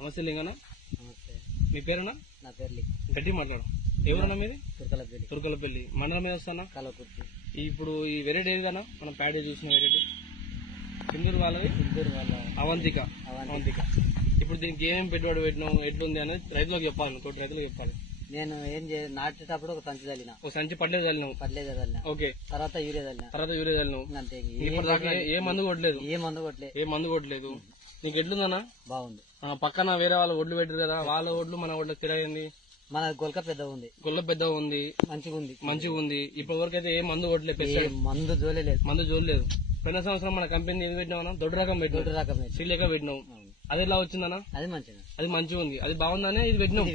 నమస్తే లింగన్న. నమస్తే. మీ పేరునా? నా పేరు గట్టి మాట్లాడు. ఎవరన్నా మీది? తుర్కలపల్లి. తుర్కలపల్లి మండలం మీద వస్తానా? కలకుర్తి. ఇప్పుడు ఈ వెరైటీ ఏది కన్నా మనం ప్యాడీ చూసిన వెరైటీ సింధూరు వాళ్ళది. సింధూరు వాళ్ళ అవంతిక. ఇప్పుడు దీనికి ఏమేమి పెట్టుబడి పెట్టినాం, ఎట్లుంది అనేది రైతులకు చెప్పాలి, తోటి రైతులకు చెప్పాలి. నేను ఏం నాటేటప్పుడు ఒక సంచి చల్లిన, ఒక సంచి పడ్లేదు చల్లినావు. పర్లేదు చల్లిన. ఓకే. తర్వాత యూరియా చల్లిన. అంతే. ఇప్పుడు ఏ మందు కొట్టలేదు? ఏ మందు కొట్టలేదు. నీకు ఎట్లుందన్నా? బాగుంది. పక్కన వేరే వాళ్ళ ఒడ్లు పెట్టారు కదా, వాళ్ళ ఒడ్లు మన ఒడ్లకు తిరగండి. మన గొల్క పెద్ద ఉంది, మంచిగా ఉంది. ఇప్పటి వరకు అయితే ఏ మందు కొట్టలేదు, మందు జోలేదు. పోయిన సంవత్సరం మన కంపెనీ ఏమి పెట్టినావు? దొడ్డు రకం సీలేక పెట్టినావు. అది ఎలా వచ్చిందన్నా? అది మంచిగా ఉంది. అది బాగుందని ఇది పెట్టినావు.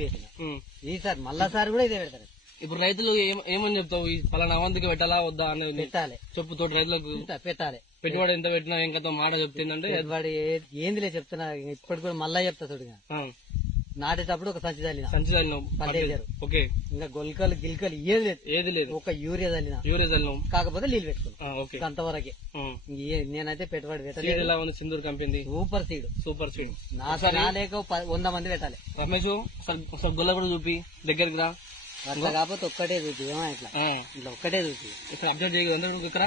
ఈసారి మళ్ళాసారి కూడా ఇదే పెడతారు. ఇప్పుడు రైతులు ఏమని చెప్తావు? ఈ పలానా అవంతికి పెట్టాలా వద్దా అనేది పెట్టాలి చెప్పు. తోటి రైతులకు పెట్టాలి. పెట్టుబడి ఎంత పెట్టినా ఇంకా మాట చెప్తుందంటే పెట్టుబడి ఏందిలే చెప్తున్నా. ఇప్పటి కూడా మళ్ళా చెప్తా చూడగా. నాటేటప్పుడు ఒక సంచి చల్లిన. ఓకే. ఇంకా గొల్కలు గిల్కలు ఏది లేదు. ఒక యూరియా చల్లినాం. కాకపోతే నీళ్ళు పెట్టుకున్నాం అంతవరకే. నేనైతే పెట్టుబడి పెట్టలేదు. ఎలా ఉంది సింధూర్ కంపెనీ? Super seed. నా లేక 100 మంది పెట్టాలి. రమేష్ గొల్ల కూడా చూపి దగ్గరికి రా. అట్లా కాకపోతే ఒక్కటే చూపి. ఏమో ఇట్లా ఒక్కటే చూపి. ఇక్కడ అప్డేట్ చేయగలరు. ఇక్కడ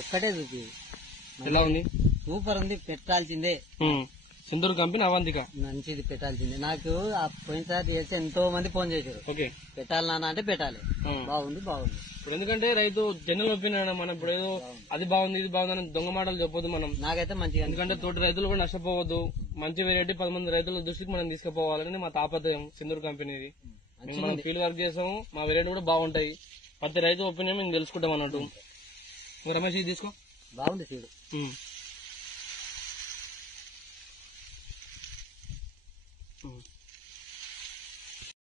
ఒక్కటే చూపి. ఎలా ఉంది? సూపర్ ఉంది. పెట్టాల్సిందే. సింధూర్ కంపెనీ అవంతిక మంచిది, పెట్టాల్సిందే. నాకు పోయినసారి చేస్తే ఎంతో మంది ఫోన్ చేశారు. ఓకే. పెట్టాలి నాన్న అంటే పెట్టాలి. బాగుంది. ఇప్పుడు ఎందుకంటే రైతు జనరల్ ఒపీనియన్. మనం ఇప్పుడు ఏదో అది బాగుంది ఇది బాగుంది అని దొంగ మాటలు చెప్పొద్దు మనం. నాకైతే మంచిగా, ఎందుకంటే తోటి రైతులు కూడా నష్టపోవద్దు. మంచి వెరైటీ 10 మంది రైతుల దృష్టికి మనం తీసుకుపోవాలని మా తాపత్రయం సింధూర్ కంపెనీది. మనం ఫీల్డ్ వర్క్ చేసాము. మా వెరైటీ కూడా బాగుంటాయి. ప్రతి రైతు ఒపీనియన్ మేము తెలుసుకుంటాం అన్నట్టు. రమేష్ ఇది తీసుకో. బాగుంది సీడు.